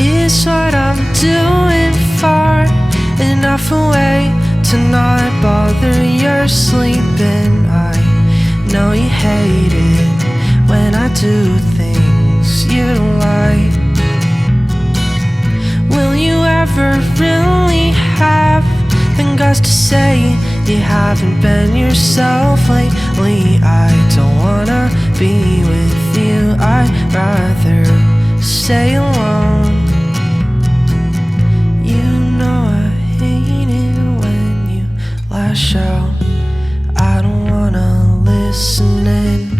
is what I'm doing, far enough away to not bother your sleeping. I know you hate it when I do things you don't like. Will you ever really have the guts to say you haven't been yourself lately? I don't wanna be with you, I'd rather stay alone. You know I hate it when you lash out. I don't wanna listen in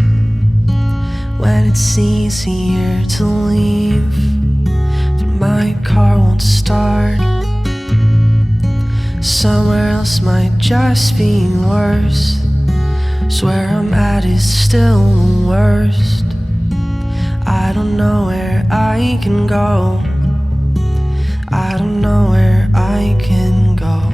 when it's easier to leave, but my car won't start. Somewhere else might just be worse. Swear I'm at is still the worst. I don't know where I can go. I don't know where I can go.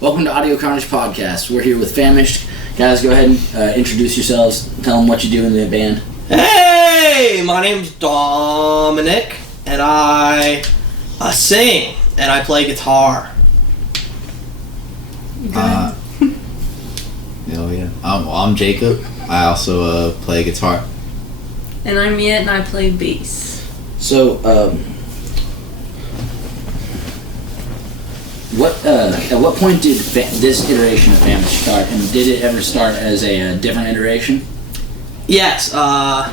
Welcome to Audio Carnage Podcast. We're here with Famish. Guys, go ahead and introduce yourselves. Tell them what you do in the band. Hey, my name's Dominic, and I sing, and I play guitar. Oh yeah. I'm Jacob. I also play guitar. And I'm Yet, and I play bass. So, at what point did this iteration of Famish start, and did it ever start as a different iteration? Yes. Like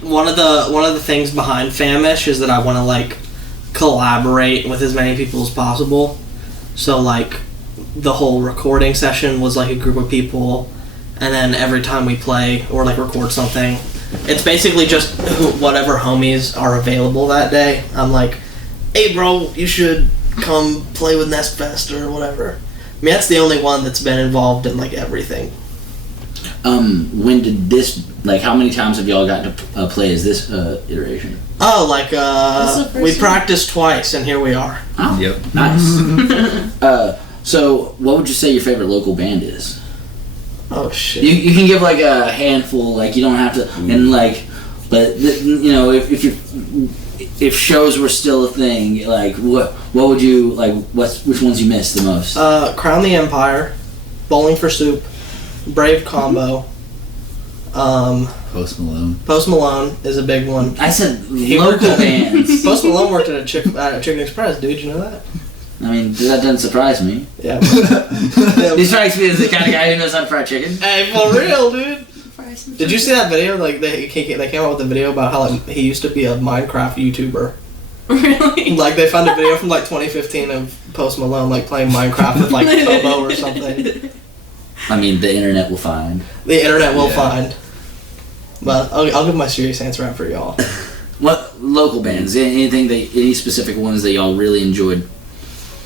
one of the things behind Famish is that I want to like collaborate with as many people as possible. So like the whole recording session was like a group of people, and then every time we play or like record something, it's basically just whatever homies are available that day. I'm like, hey bro, you should come play with Nest Fest or whatever. I mean, that's the only one that's been involved in like everything. When did this, like, how many times have y'all got to play as this iteration? Oh, like we practiced twice and here we are. Oh, Yep. Nice. So what would you say your favorite local band is? Oh shit. You can give like a handful, like you don't have to, and like, but you know, if shows were still a thing, like what would you like? Which ones you miss the most? Crown the Empire, Bowling for Soup, Brave Combo. Post Malone. Post Malone is a big one. I said local bands. Post Malone worked at a Chicken Express, dude. You know that? I mean, that doesn't surprise me. Yeah. He strikes me as the kind of guy who knows how to fry chicken. Hey, for real, dude. Did you see that video? Like they came out with a video about how like, he used to be a Minecraft YouTuber. Really? Like they found a video from like 2015 of Post Malone like playing Minecraft with like Tobo or something. I mean, the internet will find. The internet will find. But I'll give my serious answer out for y'all. What local bands? Any specific ones that y'all really enjoyed?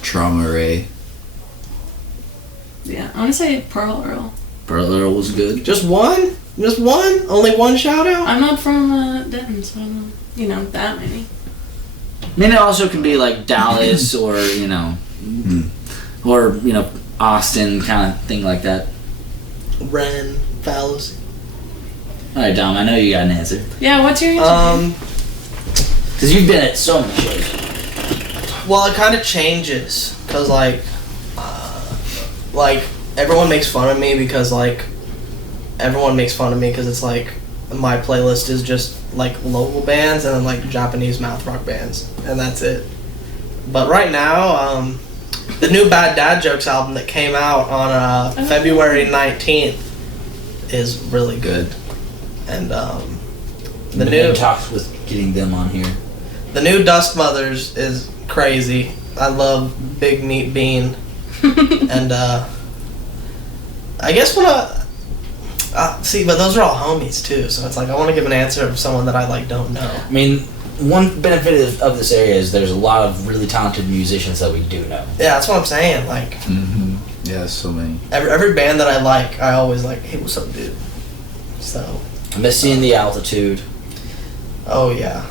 Trauma Ray. Yeah, I want to say Pearl Earl. Pearl Earl was good. Just one? Just one? Only one shout out? I'm not from Denton, so I don't know, that many. I mean, it also can be like Dallas or, or, Austin, kind of thing like that. Ren, Fallacy. Alright, Dom, I know you got an answer. Yeah, what's your answer? Because you've been at so many shows. Well, it kind of changes. Because, everyone makes fun of me because, it's, my playlist is just, local bands and then, Japanese math rock bands. And that's it. But right now, the new Bad Dad Jokes album that came out on February 19th is really good. And, the new... talks with getting them on here. The new Dust Mothers is crazy. I love Big Meat Bean. And, I guess when see, but those are all homies too, so it's like I want to give an answer of someone that I like don't know. I mean, one benefit of this area is there's a lot of really talented musicians that we do know. Yeah, that's what I'm saying. Like, Yeah, so many. every band that I like, I always like, hey, what's up, dude? So. I miss seeing the Altitude. Oh yeah.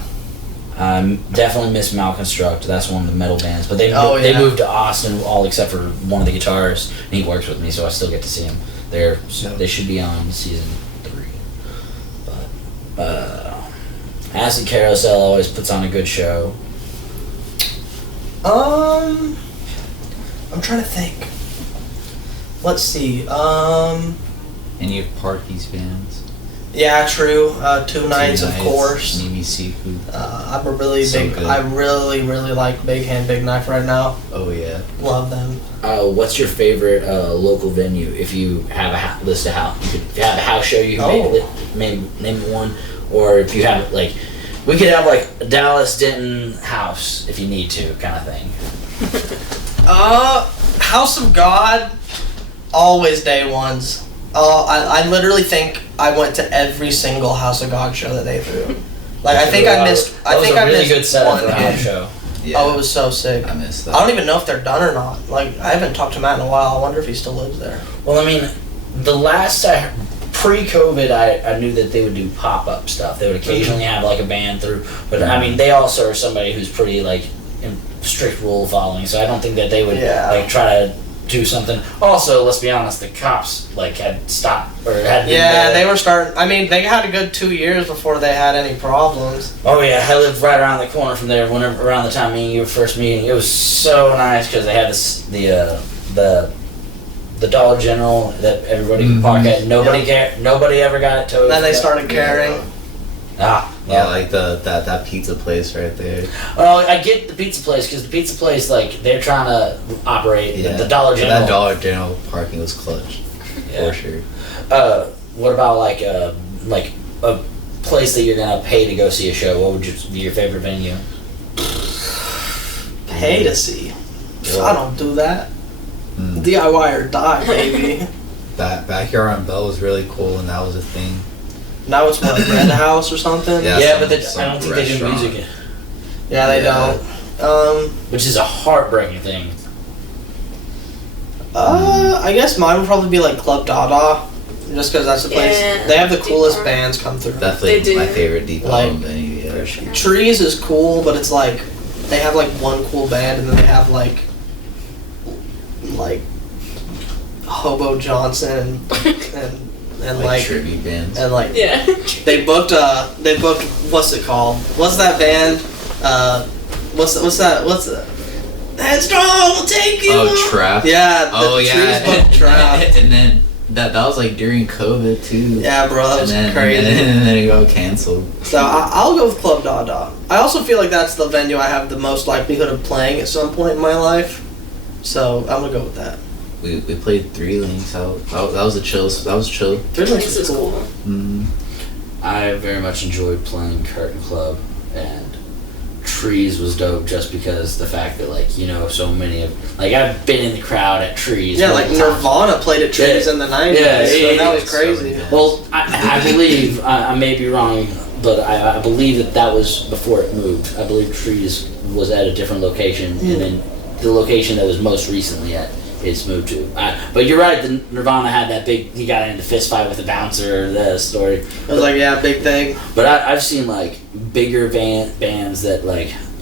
Definitely miss Malconstruct. That's one of the metal bands, but they yeah. moved to Austin, all except for one of the guitarists, and he works with me, so I still get to see him. They should be on season 3. But Acid Carousel always puts on a good show. I'm trying to think. Let's see. Any of Parky's bands? Yeah, true. Two Nights, of course. Mimi Seafood. I'm a really So big. good. I really like Big Hand, Big Knife right now. Oh yeah. Love them. What's your favorite local venue? If you have a list of if you have a house show, you can name one, or if you have we could have like a Dallas Denton house if you need to, kind of thing. House of God, always day ones. I literally think I went to every single House of God show that they threw. Like I think I missed. I think I missed good setup one for a house show. Yeah. Oh, it was so sick. I missed that. I don't even know if they're done or not. Like I haven't talked to Matt in a while. I wonder if he still lives there. Well, I mean, the last pre-COVID, I knew that they would do pop-up stuff. They would occasionally have like a band through, but I mean, they also are somebody who's pretty like in strict rule following. So I don't think that they would like try to do something. Also, let's be honest, the cops had stopped or had. Yeah, they were starting. I mean, they had a good 2 years before they had any problems. Oh yeah, I lived right around the corner from there. Whenever around the time me and you were first meeting, it was so nice because they had the Dollar General that everybody could park at. Nobody cared. Nobody ever got it towed. Then they started caring. Yeah, like that pizza place right there. Well, I get the pizza place because the pizza place, they're trying to operate the Dollar General. That Dollar General parking was clutch, for sure. What about like a place that you're gonna pay to go see a show? What would be your favorite venue? Pay to see. I don't do that. DIY or die, baby. That Backyard on Bell was really cool, and that was a thing. Now it's what, Red House or something? Yeah, but I don't think they do music. Yeah, they don't. Which is a heartbreaking thing. I guess mine would probably be like Club Dada, just because that's the place. Yeah, they have the coolest bands come through. Definitely my favorite deep album venue. Yeah. For sure. Trees is cool, but it's like they have like one cool band, and then they have like Hobo Johnson and like tribute bands. and like Yeah. they booked what's it called? What's that band? What's that? Headstrong will take you. Oh, Trap. Yeah. Yeah. Trees booked Trap. And then that was like during COVID too. Yeah, bro, that was crazy. And then it got canceled. So I'll go with Club Dada. I also feel like that's the venue I have the most likelihood of playing at some point in my life. So I'm gonna go with that. We played Three Links. That was chill. Three Links This is is cool. cool. Mm-hmm. I very much enjoyed playing Curtain Club, and Trees was dope just because the fact that so many of I've been in the crowd at Trees. Yeah, like Nirvana played at Trees in the 90s. Yeah, that was crazy. Well, I believe I may be wrong, but I believe that was before it moved. I believe Trees was at a different location, and then the location that was most recently at it's moved to. But you're right. The Nirvana had that big. He got into a fist fight with a bouncer. The story. It was big thing. But I've seen bigger bands that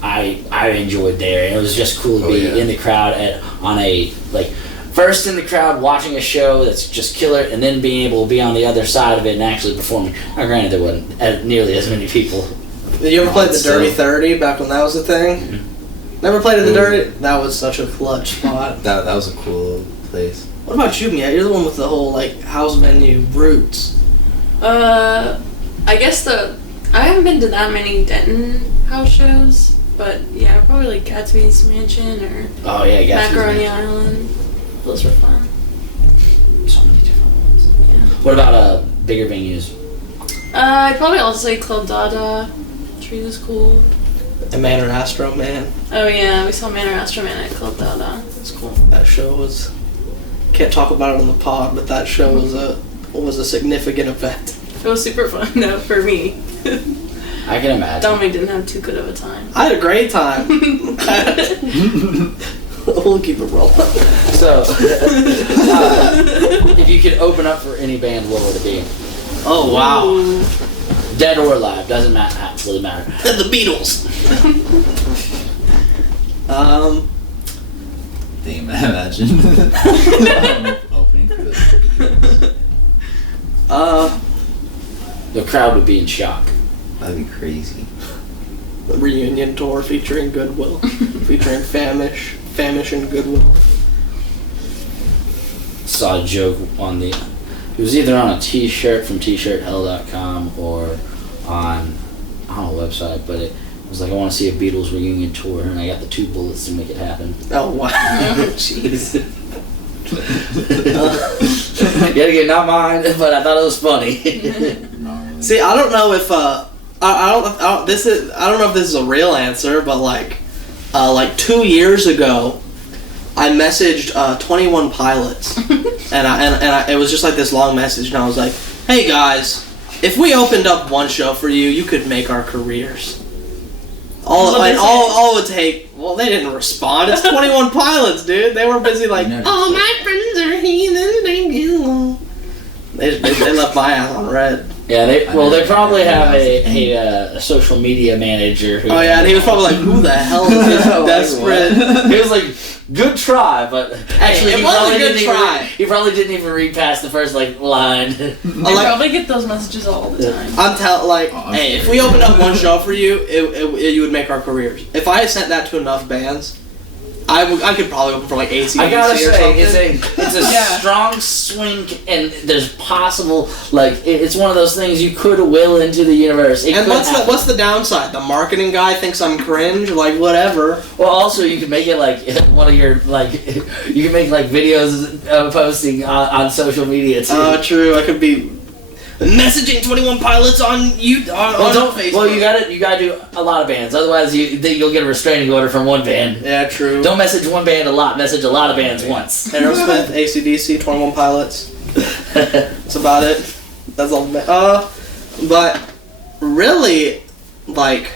I enjoyed there, and it was just cool to be in the crowd first in the crowd watching a show that's just killer, and then being able to be on the other side of it and actually performing. Now, granted, there wasn't nearly as many people. Did you ever play the Dirty 30 back when that was a thing? Mm-hmm. Never played in the Dirty? That was such a clutch spot. That was a cool place. What about you, Mia? You're the one with the whole house venue roots. I guess I haven't been to that many Denton house shows, but yeah, probably Gatsby's Mansion or Gatsby's Macaroni Mansion. Island. Those were fun. So many different ones. Yeah. What about bigger venues? I'd probably also say Club Dada. Tree was cool. And Manor Astro Man. Oh yeah, we saw Manor Astro Man at Club Dada. It's cool. That show was can't talk about it on the pod, but that show was a significant event. It was super fun, though, for me. I can imagine. Dominic didn't have too good of a time. I had a great time. We'll keep it rolling. So, if you could open up for any band, what would it be? Oh wow! Ooh. Dead or alive, doesn't matter. Absolutely matter. The Beatles. Damn, imagine. Opening for the The crowd would be in shock. That'd be crazy. The reunion tour featuring Goodwill, featuring Famish and Goodwill. Saw a joke on the. It was either on a T-shirt from tshirthell.com or on a website, but it was like, I want to see a Beatles reunion tour, and I got the 2 bullets to make it happen. Oh wow! Jeez. Yet again, not mine, but I thought it was funny. See, I don't know if I don't know if this is a real answer, but like 2 years ago, I messaged 21 Pilots, and it was just like this long message, and I was like, "Hey guys, if we opened up one show for you, you could make our careers." All it would take. Well, they didn't respond. It's 21 Pilots, dude. They were busy like, "Oh, my friends are heathens, thank you." They left my ass on red. Yeah, they probably have a social media manager. Who Oh yeah, and he was probably like, "Who the hell is this desperate?" He was like, "Good try," but actually, it was a good try. He probably didn't even read past the first line. I probably get those messages all the time. I'm hey, if we opened up one show for you, you would make our careers. If I had sent that to enough bands, I could probably open for like AC. I gotta say, or something. it's a strong swing, and there's possible, like, it's one of those things you could will into the universe. And what's the downside? The marketing guy thinks I'm cringe, like whatever. Well, also you can make it like one of your you can make like videos posting on social media too. Oh, true. I could be messaging 21 Pilots on Facebook. Well, you gotta do a lot of bands. Otherwise, you'll get a restraining order from one band. Yeah, true. Don't message one band a lot. Message a lot of bands once. Aerosmith, AC/DC, 21 Pilots. That's about it. That's all. But really, like,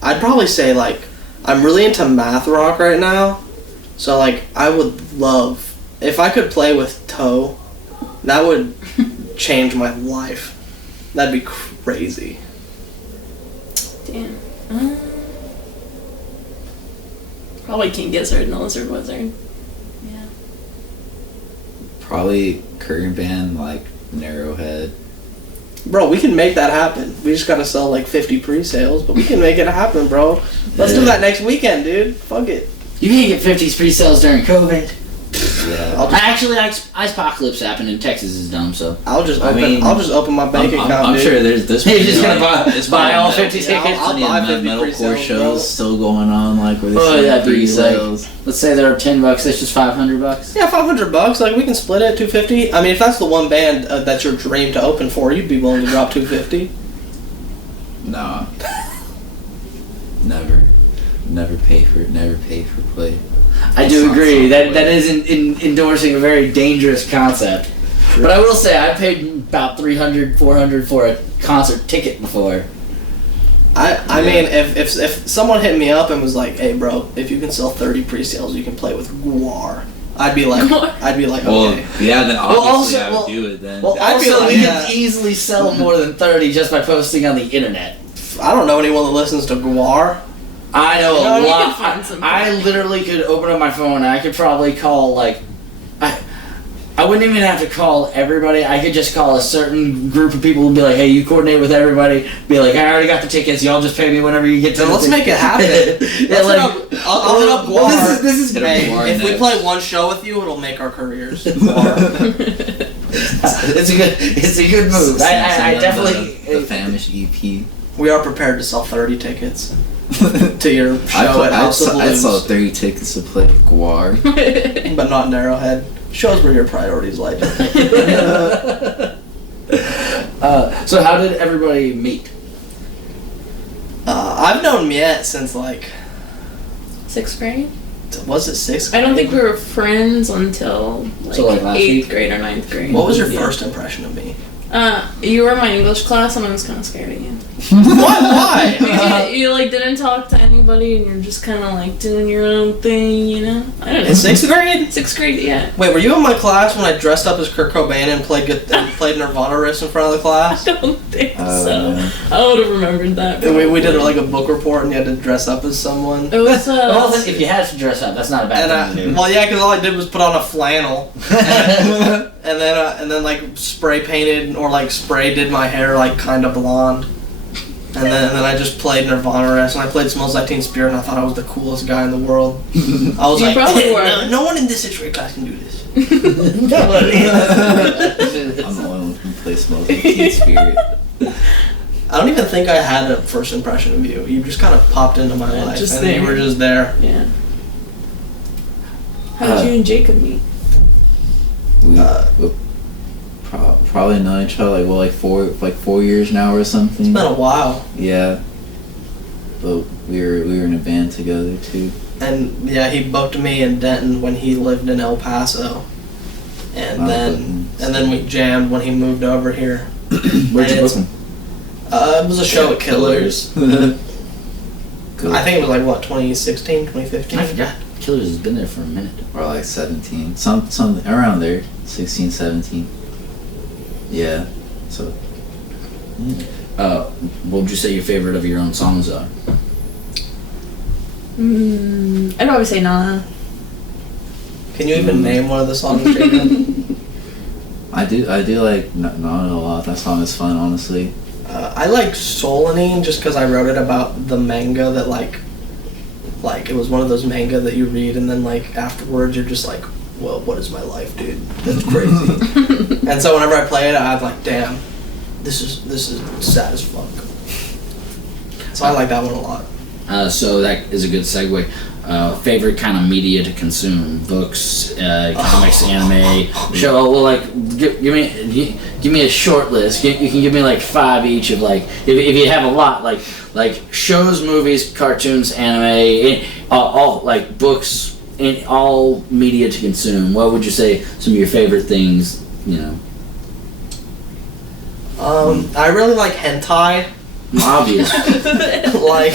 I'd probably say like I'm really into math rock right now. So like I would love if I could play with Toe. That would change my life. That'd be crazy. Damn. Probably King Gizzard and the Lizard Wizard. Yeah. Probably Korean band like Narrowhead. Bro, we can make that happen. We just gotta sell like 50 pre-sales, but we can make it happen, bro. Let's do that next weekend, dude. Fuck it. You can't get 50s pre-sales during COVID. Yeah. Actually, Icepocalypse happened in Texas is dumb, so I'll just open my bank account. I'm dude. sure there's You're just gonna buy all 50 tickets. I'll buy 50 metalcore pre-sales, shows bro. still going on, like where Oh, they that'd be pre-sales. let's say there are $10. That's just $500. Yeah, $500. Like we can split it, $250. I mean, if that's the one band that's your dream to open for, you'd be willing to drop $250. Nah. Never pay for play. I do agree. That is endorsing a very dangerous concept. But I will say, I paid about $300, $400 for a concert ticket before. I mean, if someone hit me up and was like, "Hey, bro, if you can sell 30 pre-sales, you can play with Guar," I'd be like, Well, okay. yeah, then obviously I would well, do it then. Well, I'd be also, like, we yeah. could easily sell more than 30 just by posting on the internet. I don't know anyone that listens to Guar. I know You know, a you can lot. find some I literally could open up my phone and I could probably call I wouldn't even have to call everybody. I could just call a certain group of people and be like, "Hey, you coordinate with everybody." Be like, "I already got the tickets. Y'all just pay me whenever you get to." Then let's make it happen. I'll hit up Guar. This is Hey, Guar if we next. play one show with you, it'll make our careers. it's a good move. I definitely the Famish EP. We are prepared to sell 30 tickets to your show at House of I Blues, saw 30 tickets to play Guar. but not Narrowhead. Shows where your priorities lie. So how did everybody meet? I've known Miet since like 6th grade? Was it 6th grade? I don't think we were friends until like, So, like, last 8th week? grade or 9th grade. What was your Yeah. first impression of me? You were in my English class and I was kind of scared of you. Why? Because you like didn't talk to anybody and you're just kind of like doing your own thing, you know? I don't know. In 6th grade? 6th grade, yeah. Wait, were you in my class when I dressed up as Kurt Cobain and played Nirvana riffs in front of the class? I don't think so. man. I would have remembered that. And we did probably. like a book report and you had to dress up as someone. It was Well, if you had to dress up, that's not a bad And thing to do. well, yeah, because all I did was put on a flannel, and then like spray painted or like spray did my hair like kind of blonde, and then I just played Nirvana riffs and I played Smells Like Teen Spirit and I thought I was the coolest guy in the world. I was You like, probably were. no one in this 6th grade class can do this. I'm the only one who can play Smells Like Teen Spirit. I don't even think I had a first impression of you. You just kind of popped into my Yeah, life, just and you there. were just there. Yeah. How did you and Jacob meet? We probably known each other like 4 years now or something. It's been a while, Yeah. But we were in a band together too. and yeah, he booked me in Denton when he lived in El Paso, and Wow, then we jammed when he moved over here. Where'd you And book him? It was a show at Killers. Cool. I think it was like what 2016, 2015. I forgot. Killers has been there for a minute. Or like 17. Some around there. 16, 17. Yeah. So What would you say your favorite of your own songs are? I'd probably say Nana. Can you even name one of the songs, Jacob? I do like Nana a lot. That song is fun, honestly. I like Solanine just because I wrote it about the manga that like it was one of those manga that you read and then like afterwards you're just like, well, what is my life, dude? That's crazy. And so whenever I play it, I'm like, damn, this is sad as fuck. So I like that one a lot. So that is a good segue. Favorite kind of media to consume: books, comics, anime, show. Oh, well, like give me a short list. You can give me like 5 each of like if you have a lot like shows, movies, cartoons, anime, all like books, in all media to consume. What would you say some of your favorite things? You know, I really like hentai. obvious. like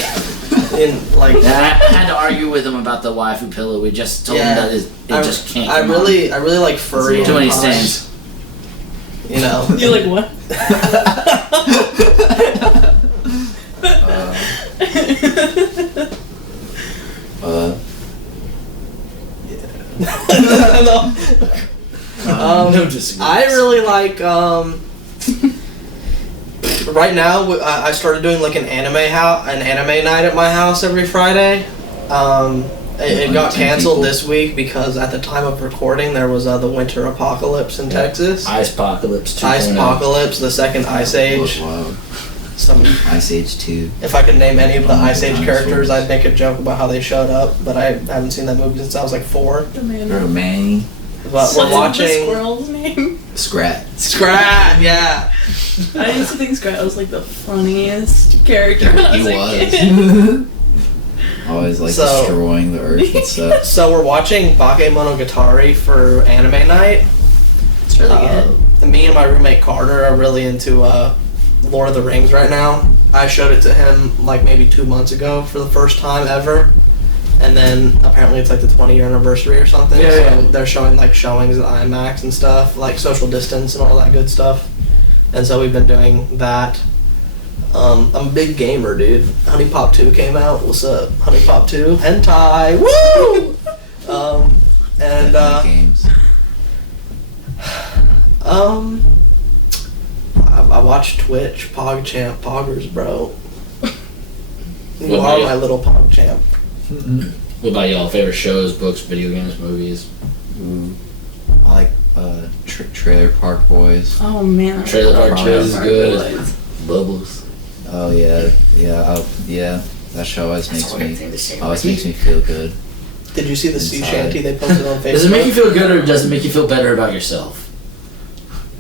I had to argue with him about the waifu pillow. We just told him that it just can't. I come really like furry. Too many hentai. stains. You know. You like what? No disagreements. I really like. Right now, I started doing like an anime night at my house every Friday. It got canceled this week because at the time of recording there was the winter apocalypse in Texas. Ice Apocalypse 2.0. Ice Apocalypse, the second Ice Age. Wow. Some, Ice Age 2. if I could name any of the Oh, Ice Age dinosaurs. characters, I'd make a joke about how they showed up, but I haven't seen that movie since I was like 4. The man. Or Manny. But What's we're the watching squirrel's name? Scrat. Scrat, yeah. I used to think Scrat was like the funniest character when I He was a was. kid. Always like So- destroying the earth and stuff. So we're watching Bakemonogatari for anime night. It's really good. Me and my roommate Carter are really into Lord of the Rings right now. I showed it to him like maybe 2 months ago for the first time ever. And then apparently it's like the 20-year anniversary or something. Yeah, so yeah. they're showing like showings at IMAX and stuff, like social distance and all that good stuff. And so we've been doing that. I'm a big gamer, dude. Honey Pop 2 came out. What's up? Honey Pop 2. Hentai. Woo! And Games. I watch Twitch, PogChamp, Poggers, bro. You What are about you? my little PogChamp. What about y'all? Favorite shows, books, video games, movies? Ooh. I like Trailer Park Boys. Oh man. I Trailer love Park Trailer Boys is Park good. Boys. Bubbles. Oh yeah, yeah. That show always That's a weird thing to makes say, me always Ricky. makes me feel good. Did you see the sea Inside. shanty they posted on Facebook? Does it make you feel good or does it make you feel better about yourself?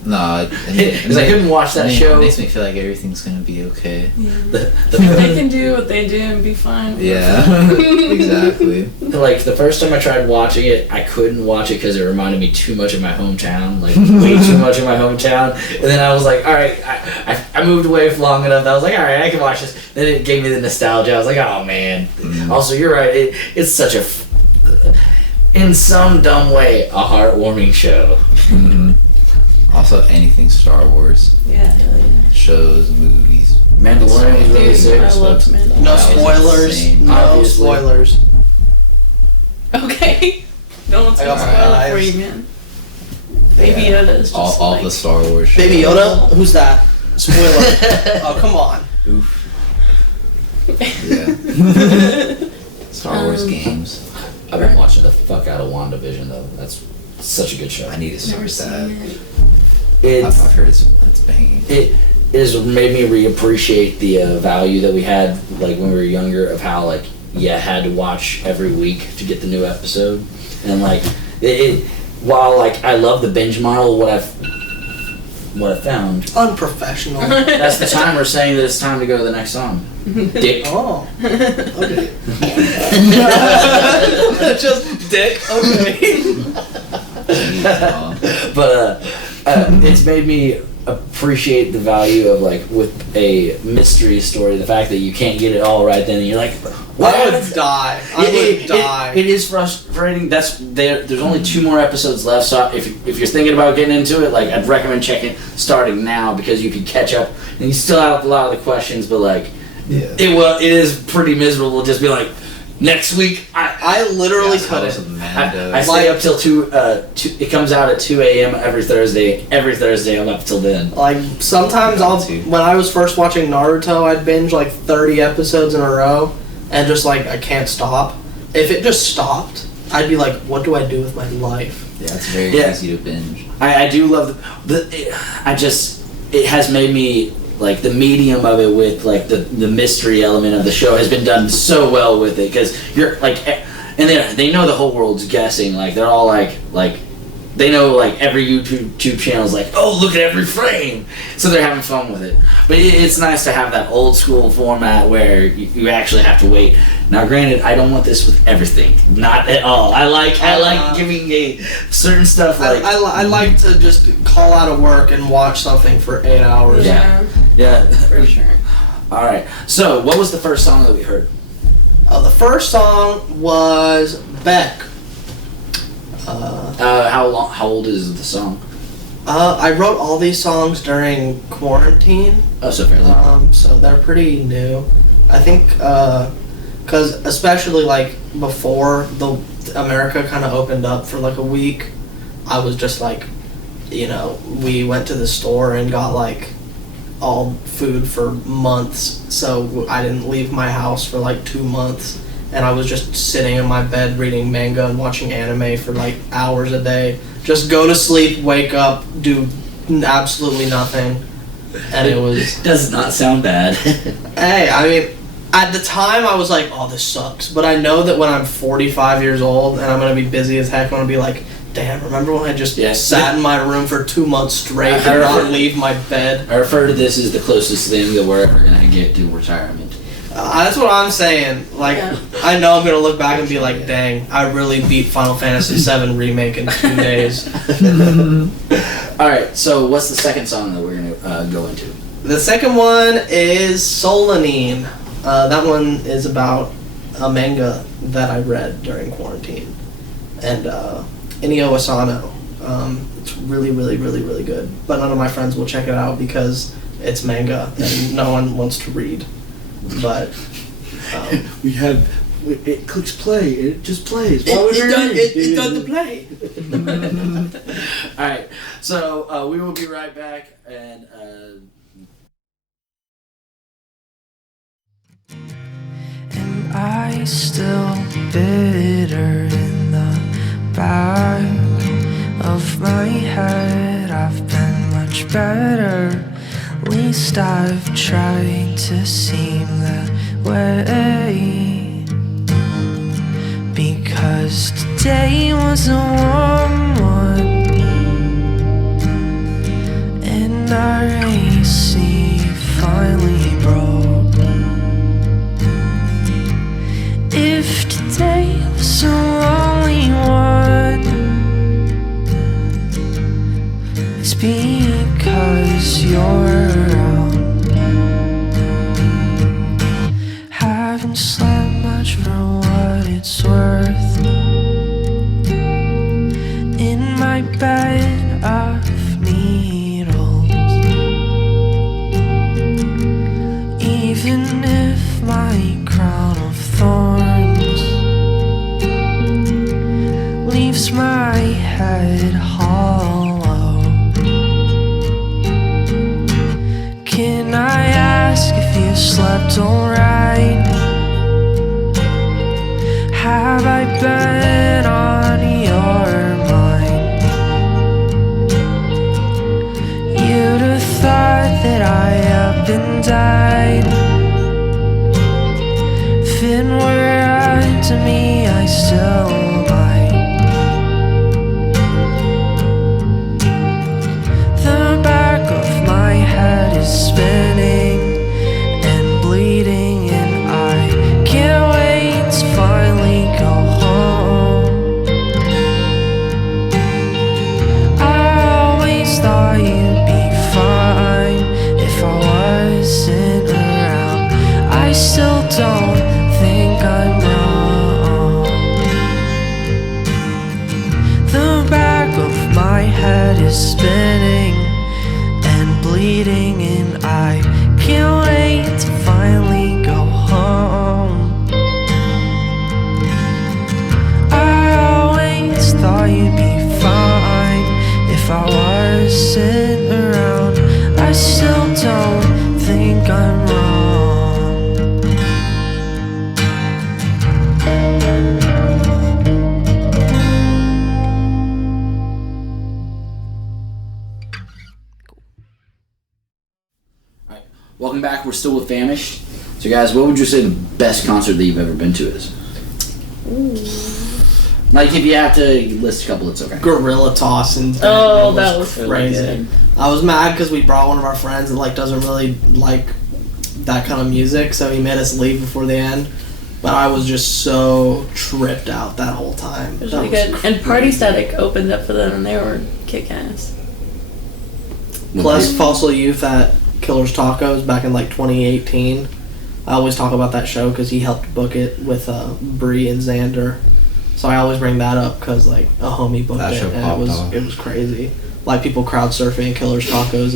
No, Because I couldn't watch that show. It makes me feel like everything's gonna be okay. They can do what they do and be fine. Yeah, exactly. Like the first time I tried watching it, I couldn't watch it because it reminded me too much of my hometown, like way too much of my hometown. And then I was like, all right, I moved away for long enough that I was like, all right, I can watch this. Then it gave me the nostalgia. I was like, oh man. Also, you're right. It's such a, in some dumb way, a heartwarming show. Also, anything Star Wars. Yeah. Shows, movies. Mandalorian was really sick. I loved Mandalorian. No spoilers. insane. No Obviously. spoilers. Okay. No one's I gonna got my spoil it for eyes. you, man. Baby Yoda is just All like, the Star Wars shows. Baby Yoda? Who's that? Spoiler. Oh, come on. Oof. Yeah. Star Wars games. I've been watching the fuck out of WandaVision though. That's such a good show. I need to Never start seen that. it. I've heard it's banging. It has made me reappreciate the value that we had like when we were younger of how like had to watch every week to get the new episode, and like while like I love the binge model, what I found, Unprofessional. that's the timer saying that it's time to go to the next song. Dick. Oh. Okay. Just dick. Okay. But it's made me appreciate the value of like with a mystery story, the fact that you can't get it all right then and you're like, what? I would die. I would die. It is frustrating. There's only 2 more episodes left, so if you're thinking about getting into it, like I'd recommend starting now because you can catch up and you still have a lot of the questions, but like it is pretty miserable to just be like, next week I literally couldn't. I stay up till 2, it comes out at 2 a.m. every Thursday. Every Thursday I'm up till then. Like, sometimes when I was first watching Naruto, I'd binge like 30 episodes in a row, and just like, I can't stop. If it just stopped, I'd be like, what do I do with my life? Yeah, it's very easy to binge. I do love it has made me, like, the medium of it with, like, the mystery element of the show has been done so well with it, because you're, like, and they know the whole world's guessing, like, they're all, like, they know, like, every YouTube channel is like, oh, look at every frame, so they're having fun with it. But it's nice to have that old school format where you actually have to wait. Now, granted, I don't want this with everything, not at all. I like giving a certain stuff, like... I like to just call out of work and watch something for 8 hours. Yeah. For sure. Alright, so what was the first song that we heard? The first song was Beck. How old is the song? I wrote all these songs during quarantine, Oh, so fairly. so they're pretty new. I think, because especially like before the America kind of opened up for like a week, I was just like, we went to the store and got like all food for months, so I didn't leave my house for like 2 months. And I was just sitting in my bed reading manga and watching anime for like hours a day. Just go to sleep, wake up, do absolutely nothing. And it was... Does not sound bad. Hey, I mean, at the time I was like, oh, this sucks. But I know that when I'm 45 years old and I'm going to be busy as heck, I'm going to be like, damn, remember when I just sat in my room for 2 months straight and not leave my bed? I refer to this as the closest thing that we're ever going to get to retirement. That's what I'm saying. Like, I know I'm going to look back and be like, dang, I really beat Final Fantasy VII Remake in 2 days. Alright, so what's the second song that we're going to go into? The second one is Solanine. That one is about a manga that I read during quarantine. And Inio Asano. It's really, really, really, really good. But none of my friends will check it out because it's manga and no one wants to read. But it clicks play. It just plays. It does the play. All right. So we will be right back. And am I still bitter in the back of my head? I've been much better. At least I've tried to seem that way. Because today was a warm one. our AC finally broke. If today was a lonely one, it's because you're around. Haven't slept much for what it's worth. In my bed of needles, even if my crown of thorns leaves my head hollow. Can I ask if you slept alright? Have I been on your mind? You'd have thought that I up and died. If it were up to me, I still might. The back of my head is spinning and bleeding, and I can't wait to finally go home. I always thought you'd be fine if I wasn't around. I still don't think I'm wrong. The back of my head is spinning and bleeding, and I can't wait to finally go home. I always thought you'd be fine if I wasn't around. I still don't think I'm wrong. Welcome back. We're still with Famish. So, guys, what would you say the best concert that you've ever been to is? Like, if you have to list a couple, it's okay. Gorilla Toss and Oh, that was crazy. really good. I was mad because we brought one of our friends that like doesn't really like that kind of music, so he made us leave before the end. But I was just so tripped out that whole time. It was That really good. And Party Static opened up for them, and they were kick ass. Plus Fossil Youth at Killer's Tacos back in like 2018. I always talk about that show because he helped book it with Bree and Xander. So I always bring that up because like a homie booked That it, show and popped it off. was crazy. Like people crowd surfing at Killer's Tacos.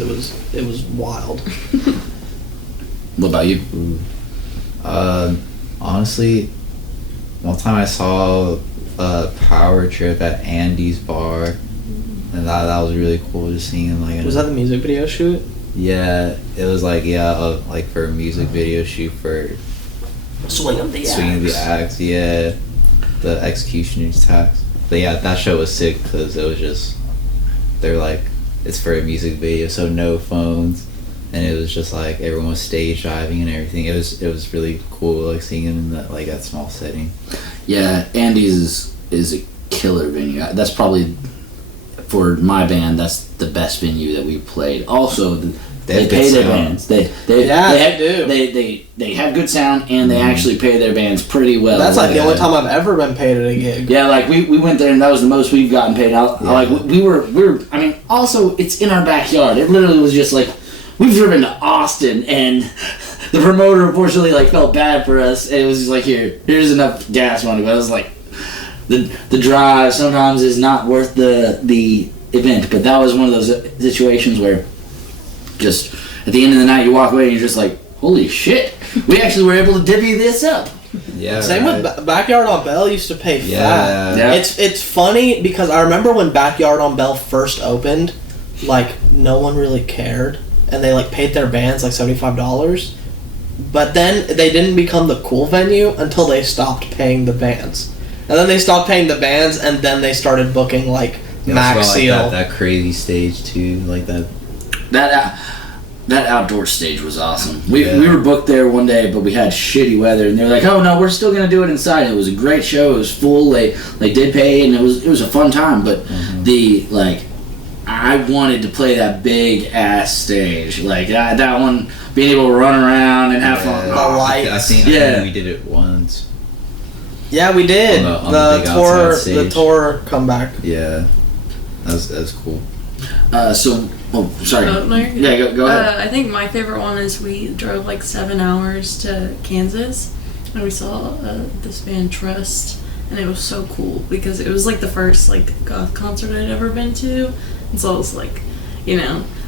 It was wild. What about you? Honestly, one time I saw a Power Trip at Andy's bar, and that was really cool. Just seeing him like. Was that the music video shoot? Yeah, it was like like for a music video shoot for Swing of the Swing of the Axe. Yeah, the Executioner's Tax. But yeah, that show was sick because it was just they're like it's for a music video, so no phones, and it was just like everyone was stage diving and everything. It was really cool, like seeing him in that small setting. Yeah, Andy's is a killer venue. That's probably, for my band, that's the best venue that we've played. Also, they pay their bands. They do. They have good sound, and they actually pay their bands pretty well. That's like the only time I've ever been paid at a gig. Yeah, like we went there, and that was the most we've gotten paid out. Yeah. Like we were. I mean, also it's in our backyard. It literally was just like we've driven to Austin, and the promoter unfortunately like felt bad for us. And it was just like here's enough gas money, but I was like the drive sometimes is not worth the event. But that was one of those situations where just at the end of the night you walk away and you're just like, holy shit, we actually were able to divvy this up. Yeah. Same right. with Backyard on Bell used to pay fat. Yeah. Yeah. It's funny because I remember when Backyard on Bell first opened, like no one really cared, and they like paid their bands like $75. But then they didn't become the cool venue until they stopped paying the bands, and then they stopped paying the bands, and then they started booking like Max Like Seal. that crazy stage too, like that. That outdoor stage was awesome. We were booked there one day, but we had shitty weather, and they're like, "Oh no, we're still gonna do it inside." It was a great show. It was full. They did pay, and it was a fun time. But the I wanted to play that big ass stage, like that one, being able to run around and have fun. The lights. I think we did it once. Yeah, we did. On the big tour, outside the stage. tour comeback. Yeah, that was cool. Sorry. No, you're good. Yeah, go ahead. I think my favorite one is we drove like 7 hours to Kansas, and we saw this band Trust, and it was so cool because it was like the first like goth concert I'd ever been to, and so I was like,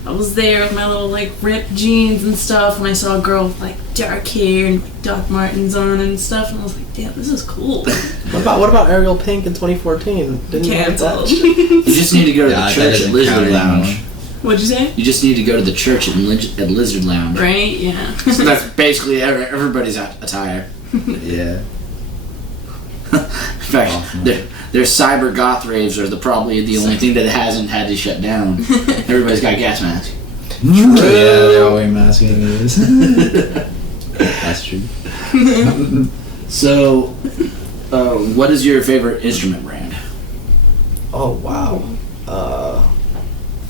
I was there with my little like ripped jeans and stuff, and I saw a girl with like dark hair and like Doc Martens on and stuff, and I was like, damn, this is cool. What about Ariel Pink in 2014? Didn't you like that? Canceled. You just need to go to the church at Lizard Lounge. What'd you say? You just need to go to the church at Lizard Lounge. Right? Yeah. So that's basically everybody's attire. Yeah. In fact, Awesome. their cyber goth raves are probably the only thing that hasn't had to shut down. Everybody's got gas masks. Yeah, they're all wearing masks. That's true. So, what is your favorite instrument brand? Oh wow.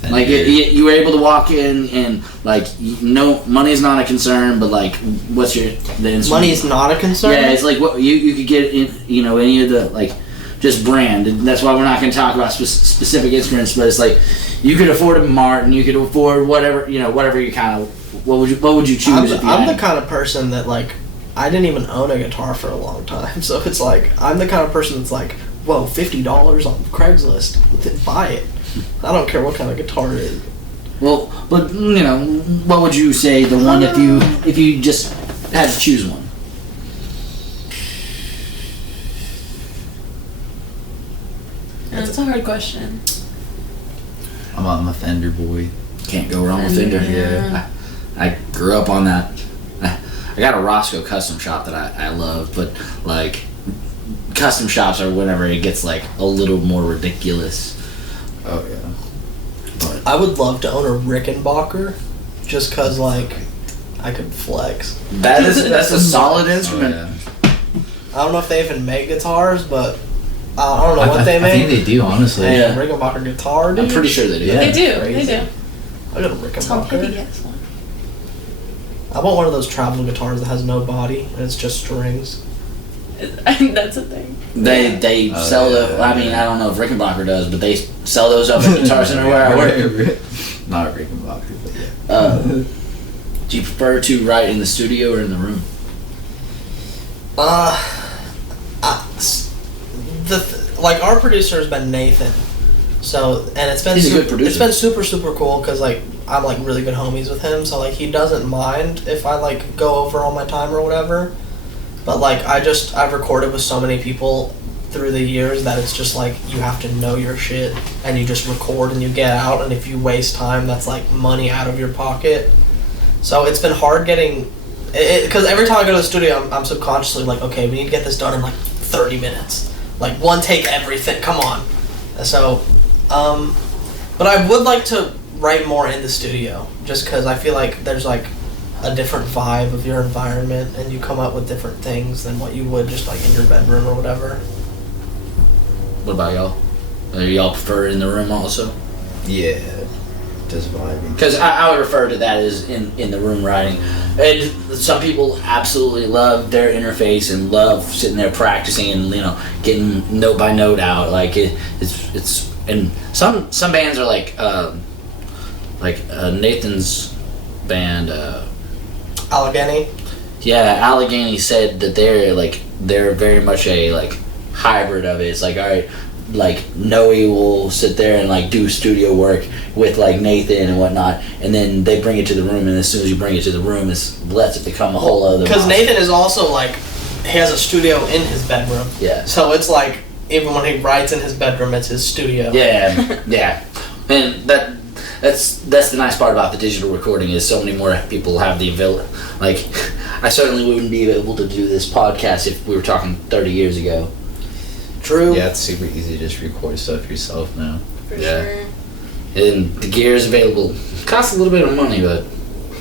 Like you were able to walk in and like no money's not a concern, but like what's the instrument? Money is not a concern. Yeah, it's like what you could get in any of the like just brand, and that's why we're not going to talk about specific instruments. But it's like you could afford a Martin, you could afford whatever you kind of what would you choose? I'm the kind of person that like I didn't even own a guitar for a long time, so it's like I'm the kind of person that's like, whoa, $50 on Craigslist, buy it. I don't care what kind of guitar it is. Well, but what would you say the one if you just had to choose one? That's a hard question. I'm a Fender boy. Can't go wrong with Fender. Yeah. I grew up on that. I got a Roscoe custom shop that I love, but like custom shops are whenever it gets like a little more ridiculous. Oh yeah. But I would love to own a Rickenbacker, just cause like I could flex. that's a solid instrument. Oh, yeah. I don't know if they even make guitars, but I don't know what they I think make. they do, honestly. Yeah. Rickenbacker guitar, dude. I'm pretty sure they do. Yeah. They do. Crazy. They do. I got a Tom Petty Rickenbacker. gets one. I want one of those travel guitars that has no body and it's just strings. That's a thing. They sell the. I mean, I don't know if Rickenbacker does, but they sell those up at Guitar Center where I work. Not Rickenbacker, but yeah. Do you prefer to write in the studio or in the room? Like our producer has been Nathan, so and it's been He's a good producer. It's been super cool because like I'm like really good homies with him, so like he doesn't mind if I like go over all my time or whatever. But like I've recorded with so many people through the years that it's just like you have to know your shit and you just record and you get out, and if you waste time, that's like money out of your pocket. So it's been hard getting because every time I go to the studio, I'm subconsciously like, okay, we need to get this done in like 30 minutes. Like one take everything, come on. So, but I would like to write more in the studio, just because I feel like there's like a different vibe of your environment, and you come up with different things than what you would just like in your bedroom or whatever. What about y'all? Do y'all prefer in the room also? Yeah. Just vibing. Because I would refer to that as in the room writing. And some people absolutely love their interface and love sitting there practicing and getting note by note out. Like it's and some bands are like Nathan's band. Allegheny. Yeah, Allegheny said that they're very much a like hybrid of it. It's like, all right, like Noe will sit there and like do studio work with like Nathan and whatnot, and then they bring it to the room, and as soon as you bring it to the room, it lets it become a whole other. Because monster. Nathan is also like, he has a studio in his bedroom. Yeah. So it's like, even when he writes in his bedroom, it's his studio. Yeah, yeah, and that's the nice part about the digital recording is so many more people have the ability. Like, I certainly wouldn't be able to do this podcast if we were talking 30 years ago. True. Yeah, it's super easy to just record stuff yourself now. For Yeah. sure. And the gear is available. Costs a little bit of money, but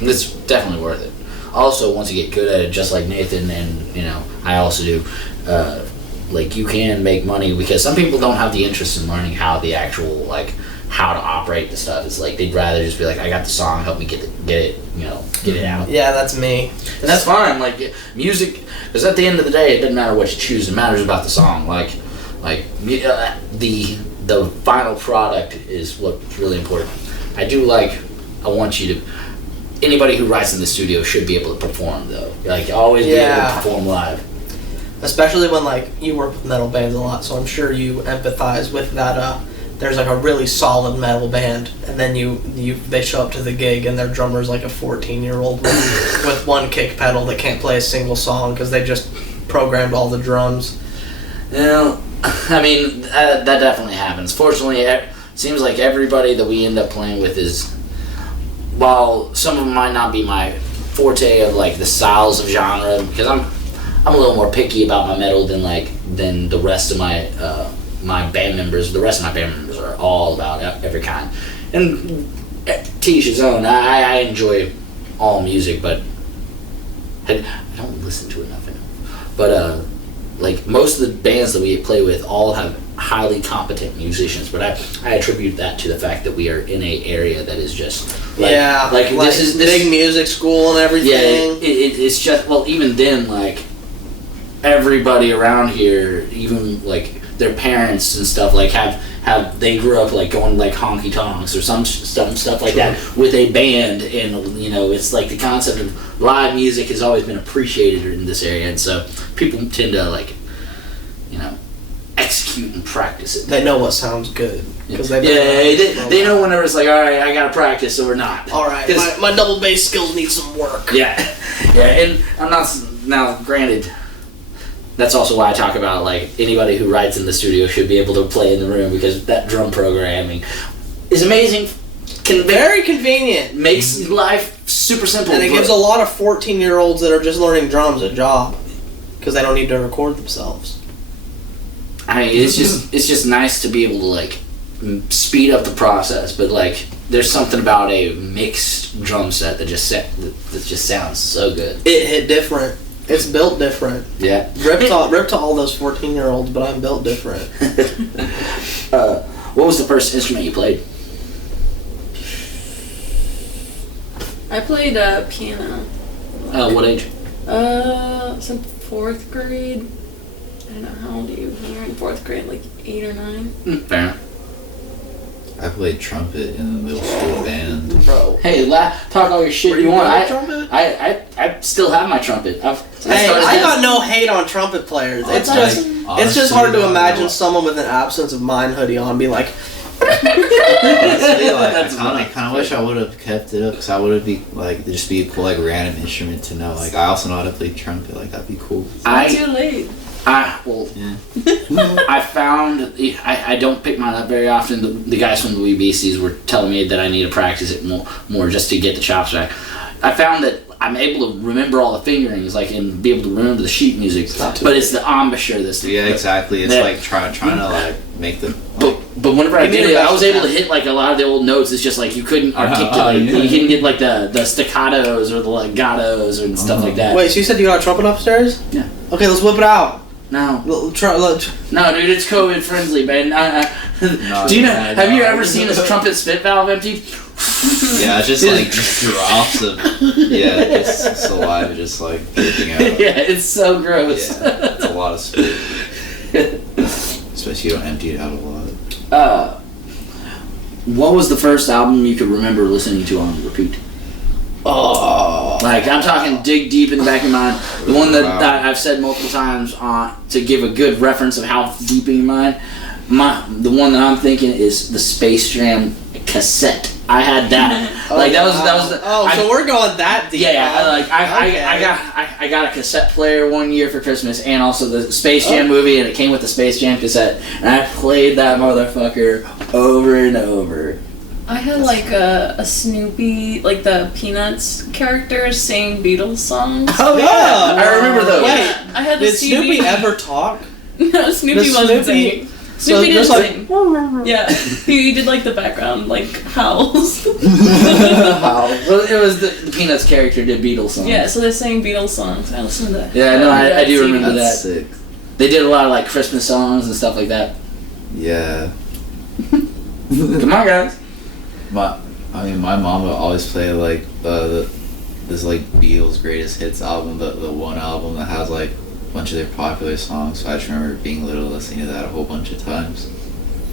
it's definitely worth it. Also, once you get good at it, just like Nathan and I also do, like you can make money because some people don't have the interest in learning how the actual like how to operate the stuff. It's like they'd rather just be like, I got the song, help me get it out. Yeah, that's me. And that's fine. Like music, because at the end of the day, it doesn't matter what you choose. It matters about the song. The final product is what's really important. I want you to. Anybody who writes in the studio should be able to perform, though. Like always be able to perform live. Especially when like you work with metal bands a lot, so I'm sure you empathize with that. There's like a really solid metal band, and then they show up to the gig and their drummer's like a 14-year-old with one kick pedal that can't play a single song because they just programmed all the drums. I mean, that definitely happens. Fortunately, it seems like everybody that we end up playing with is, while some of them might not be my forte of like the styles of genre, because I'm a little more picky about my metal than the rest of my band members. The rest of my band members are all about every kind, and to each his own. I enjoy all music, but I don't listen to enough of it. But like most of the bands that we play with all have highly competent musicians, but I attribute that to the fact that we are in a area that is just like this is big music school and everything. Yeah, it's just, well, even then, like everybody around here, even like their parents and stuff, like have they grew up like going like honky tonks or some stuff like that with a band, and it's like the concept of live music has always been appreciated in this area, and so people tend to like execute and practice it. They know what sounds good because they know whenever it's like, all right, I gotta practice or not. All right, my double bass skills need some work. Yeah, and I'm not now. Granted, that's also why I talk about like anybody who writes in the studio should be able to play in the room, because that drum programming is amazing. Very convenient. Makes life super simple. And it gives a lot of 14-year-olds that are just learning drums a job because they don't need to record themselves. I mean, it's just nice to be able to like speed up the process, but like there's something about a mixed drum set that just sounds so good. It hit different. It's built different. Yeah. Rip to all those 14-year-olds, but I'm built different. What was the first instrument you played? I played piano. What age? Since 4th grade. I don't know, how old are you when you're in 4th grade? Like 8 or 9? Fair. I played trumpet in the middle school band. Bro. Hey, talk all your shit you want. I still have my trumpet. I got no hate on trumpet players. It's just hard to imagine someone with an absence of mind hoodie on be like. Honestly, I kind of wish I would have kept it up, because I would have just be a cool like random instrument to know. Like I also know how to play trumpet. Like that'd be cool. It's not too late. I found I don't pick mine up very often. The guys from the WBCs were telling me that I need to practice it more just to get the chops back. I found that I'm able to remember all the fingerings, like, and be able to remember the sheet music, but it's the embouchure that's yeah, exactly. It's like trying to like make the. But whenever I did it, I was able to hit like a lot of the old notes. It's just like you couldn't articulate. You couldn't get like the staccatos or the legatos and stuff like that. Wait, so you said you got a trumpet upstairs? Yeah. Okay, let's whip it out. No. No, dude, it's COVID friendly, man. Do you know? Have you ever seen a trumpet spit valve empty? Yeah, just like drops of just saliva just like dripping out. Yeah, it's so gross. Yeah, it's a lot of spit. Especially you don't empty it out a lot. What was the first album you could remember listening to on repeat? Oh, like I'm talking dig deep in the back of your mind. The one that I've said multiple times to give a good reference of how deep in your mind. The one that I'm thinking is the Space Jam cassette. I had that. So we're going that deep. Yeah. I got a cassette player one year for Christmas, and also the Space Jam movie, and it came with the Space Jam cassette, and I played that motherfucker over and over. I had like a Snoopy, like the Peanuts characters sing Beatles songs. Oh yeah, I remember those. Wait, I had the did CD. Snoopy ever talk? No, Snoopy wasn't singing. Snoopy didn't sing. Yeah, he did like the background, like howls. Well, it was the Peanuts character did Beatles songs. Yeah, so they're saying Beatles songs. I listened to that. Yeah, no, I do remember that. Sick. They did a lot of like Christmas songs and stuff like that. Yeah. Come on, guys. My mom would always play like this like Beatles greatest hits album, the one album that has like a bunch of their popular songs. So I just remember being little listening to that a whole bunch of times.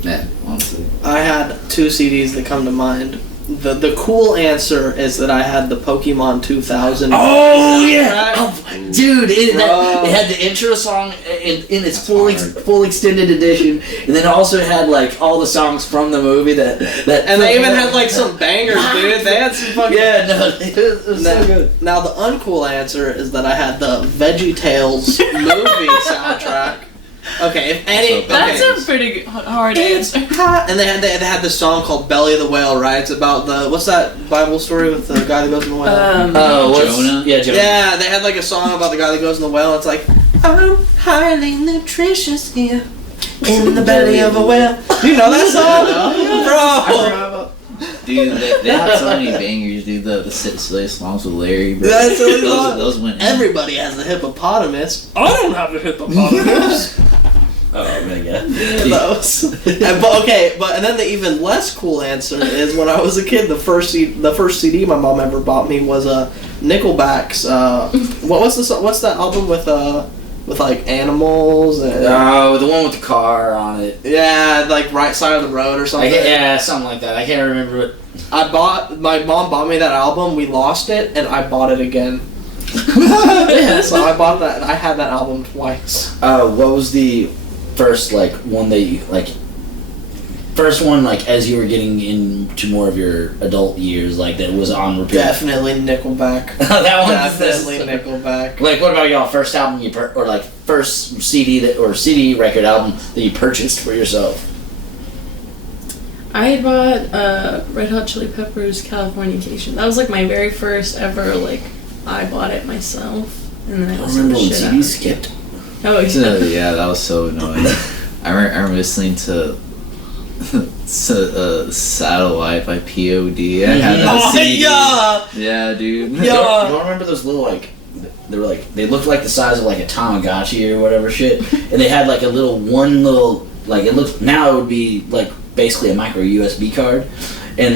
Yeah. Honestly. I had 2 CDs that come to mind. The cool answer is that I had the Pokemon 2000. Oh yeah, dude! It had the intro song in its full extended edition, and then also it had like all the songs from the movie that. And they even had like some bangers, dude. They had some fucking. Yeah, no, it was so good. Now the uncool answer is that I had the VeggieTales movie soundtrack. Okay, if any. That's okay. a pretty hard answer. And they had this song called "Belly of the Whale," right? It's about what's that Bible story with the guy that goes in the whale? Jonah? Yeah, Jonah. Yeah, they had like a song about the guy that goes in the whale. It's like, I'm highly nutritious here in the belly of a whale. Do you know that song, bro? Dude, they have so many bangers, dude. The silly songs with Larry, bro. That's silly songs. Those went. Everybody has a hippopotamus. I don't have a hippopotamus. Oh my god. Those. And then the even less cool answer is when I was a kid, the first CD my mom ever bought me was Nickelback's. What's that album with like animals and Oh, the one with the car on it. yeah, like Right Side of the Road or something. Yeah, something like that. I can't remember it. My mom bought me that album. We lost it, and I bought it again. So I bought that. I had that album twice. What was the first one that you first one as you were getting into more of your adult years that was on repeat? Definitely Nickelback. That one Definitely Nickelback. What about y'all? First album first CD record album that you purchased for yourself? I had bought Red Hot Chili Peppers' Californication. That was my very first ever I bought it myself, and then I remember when CDs skipped. Oh yeah. Yeah, that was so annoying. I remember listening to Satellite by POD. I had that CD. Yeah, dude. You don't remember those little they looked like the size of a Tamagotchi or whatever shit, and they had a little it looked, now it would be basically a micro USB card, and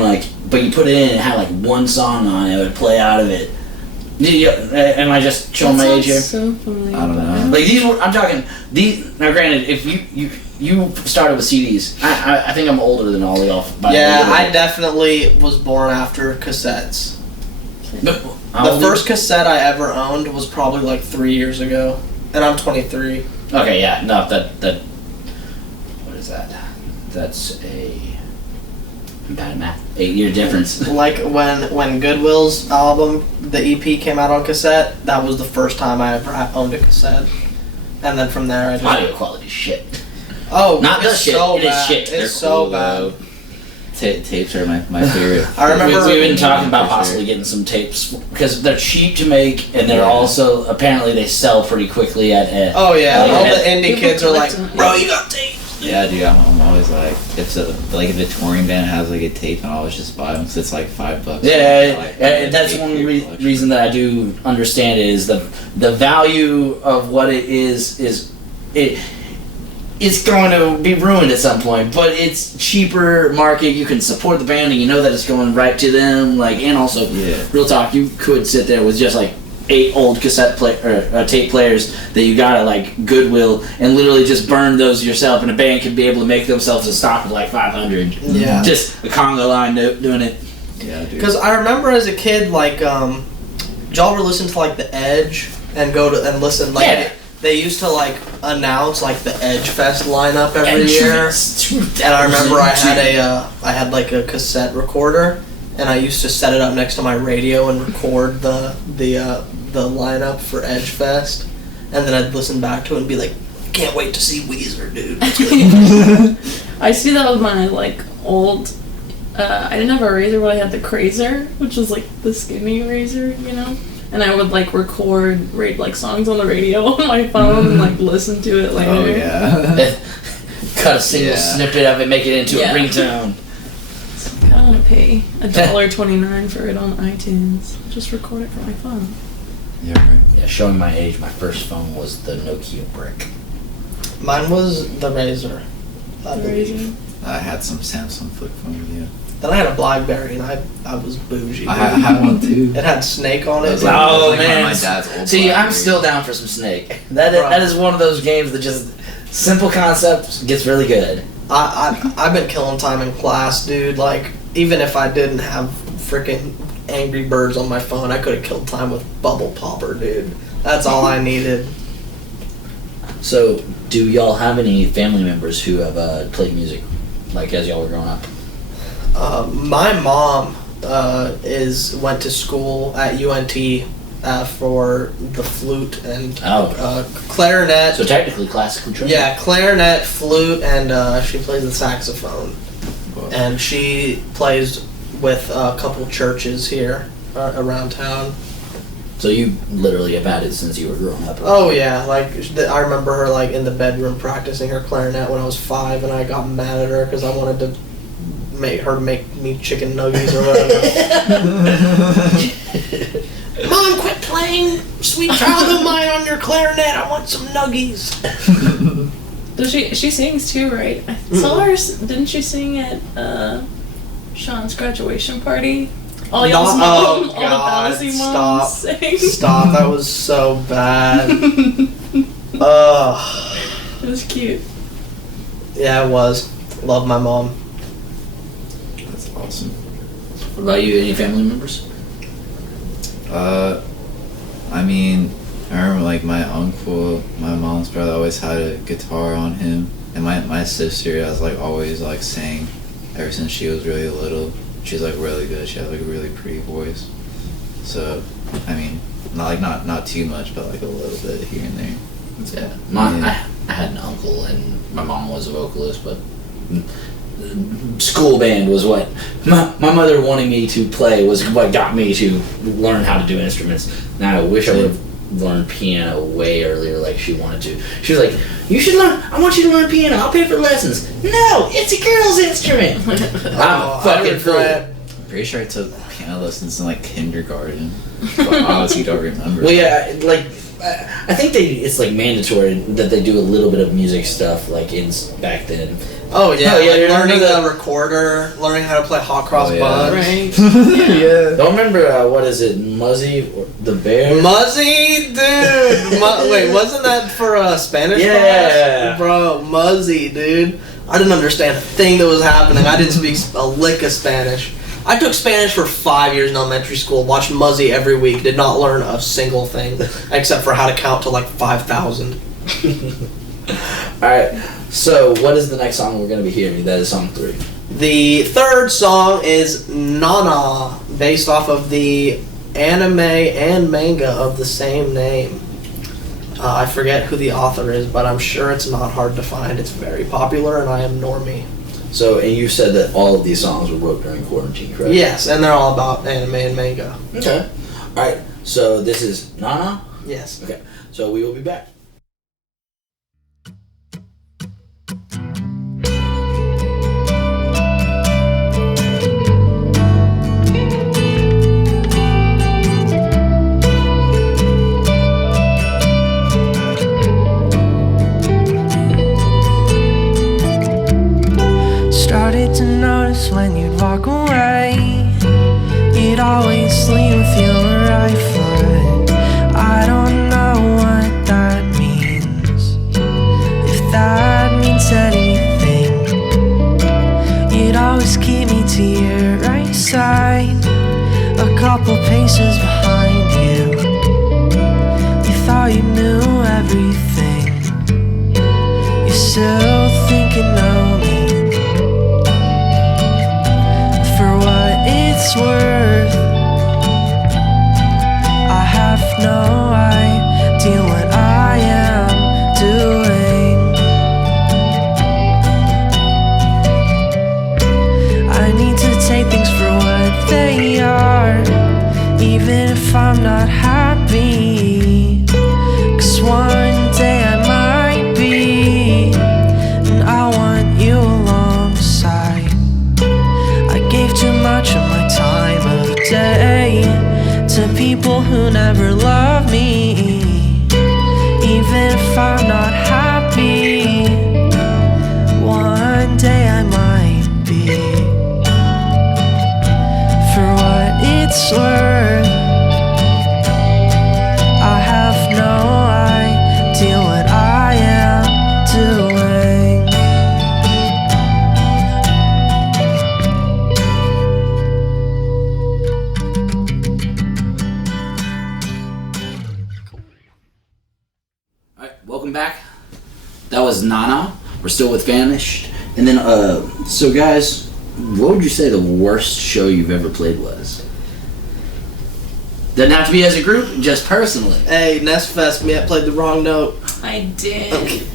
but you put it in and it had one song on it, it would play out of it. Am I just showing my age here? So familiar. I don't know. These were, I'm talking these. Now, granted, if you started with CDs, I think I'm older than all of y'all. Yeah, I definitely was born after cassettes. The first cassette I ever owned was probably 3 years ago, and I'm 23. Okay, yeah, no, that. What is that? That's I'm bad at math. 8-year difference. When Goodwill's album, the EP, came out on cassette, that was the first time I ever owned a cassette. And then from there I just... Audio quality shit. Oh, not it's shit. So it bad. Is shit. It's They're so cool, bad. Tapes are my favorite. I remember... We've been talking about possibly getting some tapes, because they're cheap to make, and they're also, apparently they sell pretty quickly at oh yeah, all the indie People kids are like, collect them. bro, you got tapes! Yeah, dude, I'm always if a touring band has a tape, and I'll always just buy them because it's $5. Yeah, that's one reason that I do understand it is the value of what it is it's going to be ruined at some point, but it's cheaper market. You can support the band, and you know that it's going right to them. And also, real talk, you could sit there with just 8 old tape players that you got at Goodwill and literally just burn those yourself, and a band could be able to make themselves a stock of 500. Yeah. Just a conga line doing it. Yeah, dude. Because I remember as a kid, did y'all ever listen to The Edge and go to and listen? Yeah. They used to announce the Edge Fest lineup every year. And I remember I had a cassette recorder, and I used to set it up next to my radio and record the lineup for Edge Fest, and then I'd listen back to it and be like, can't wait to see Weezer, dude. I see that with my old. I didn't have a razor, but I had the Crazer, which was the skinny razor, And I would record songs on the radio on my phone and listen to it later. Oh yeah. Cut a single snippet of it, make it into a ringtone. I don't want to pay $1.29 for it on iTunes. Just record it from my phone. Yeah, right. Yeah, showing my age, my first phone was the Nokia brick. Mine was the Razor. I The believe. razor. I had some Samsung flip phone, yeah. Then I had a BlackBerry, and I was bougie. I had one too. It had Snake on it. Oh, Like man. my dad's old See, I'm BlackBerry. still down for some Snake. That is one of those games that just simple concept gets really good. I've been killing time in class, dude. Like, even if I didn't have freaking Angry Birds on my phone, I could have killed time with Bubble Popper, dude. That's all I needed. So, do y'all have any family members who have played music, like as y'all were growing up? My mom went to school at UNT for the flute and clarinet. So technically classically trained. Yeah, clarinet, flute, and she plays the saxophone. And she plays with a couple churches here around town. So you literally have had it since you were growing up. Oh yeah, like I remember her like in the bedroom practicing her clarinet when I was 5, and I got mad at her because I wanted to make her make me chicken nuggets or whatever. Mom, quit playing Sweet Child of Mine on your clarinet. I want some nuggies. Does she sings too, right? I saw her. Didn't she sing at Sean's graduation party? All y'all's mom, all the fantasy moms sang. Stop! That was so bad. It was cute. Yeah, it was. Love my mom. That's awesome. What about you? Any family members? I mean, I remember like my uncle, my mom's brother always had a guitar on him, and my sister has like always like sang ever since she was really little. She's like really good. She has like a really pretty voice. So, I mean, not too much, but like a little bit here and there. Yeah, I had an uncle, and my mom was a vocalist, but school band was what my mother wanting me to play was what got me to learn how to do instruments. Now I wish I would have learned piano way earlier, like she wanted to. She was like, "You should learn. I want you to learn piano. I'll pay for lessons." No, it's a girl's instrument. I'm a fucking fool. I'm pretty sure I took piano lessons in like kindergarten, but honestly don't remember. Well, yeah, like I think it's like mandatory that they do a little bit of music stuff like back then. Oh yeah, you learning remember the recorder, learning how to play hot cross Oh, yeah. buns. Right. Yeah. Don't remember what is it, Muzzy or the bear? Muzzy, dude. Wait, wasn't that for a Spanish Yeah. class? Bro, Muzzy, dude. I didn't understand a thing that was happening. I didn't speak a lick of Spanish. I took Spanish for 5 years in elementary school, watched Muzzy every week, did not learn a single thing except for how to count to like 5,000. Alright, so what is the next song we're going to be hearing? That is song 3. The third song is Nana, based off of the anime and manga of the same name. I forget who the author is, but I'm sure it's not hard to find. It's very popular, and I am normie. So, and you said that all of these songs were wrote during quarantine, correct? Yes, and they're all about anime and manga. Okay. Alright, so this is Nana? Yes. Okay, so we will be back. Started to notice when you'd walk away, you'd always leave with your right foot. I don't know what that means, if that means anything. You'd always keep me to your right side, a couple paces behind you. You thought you knew everything, you still think you know me. For what it's worth, I have no idea what I am doing. I need to take things for what they are, even if I'm not happy. 'Cause one day I might be, and I want you alongside. I gave too much of my time of day to people who never love me. Even if I'm not happy, one day I might was Nana. We're still with Famish. And then, so guys, what would you say the worst show you've ever played was? Doesn't have to be as a group, just personally. Hey, Nest Fest, me, I played the wrong note. I did. Okay.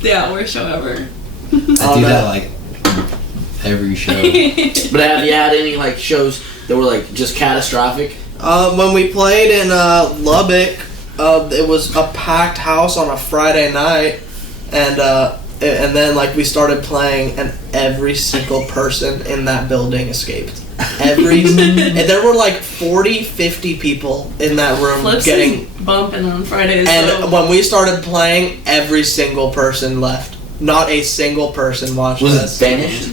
Yeah, worst show ever. I do that like every show. But have you had any like shows that were like just catastrophic? When we played in Lubbock, it was a packed house on a Friday night, and then like we started playing, and every single person in that building escaped. And there were like 40, 50 people in that room Flips getting is bumping on Fridays. And so. when we started playing, every single person left. Not a single person watched Was us. it Vanished?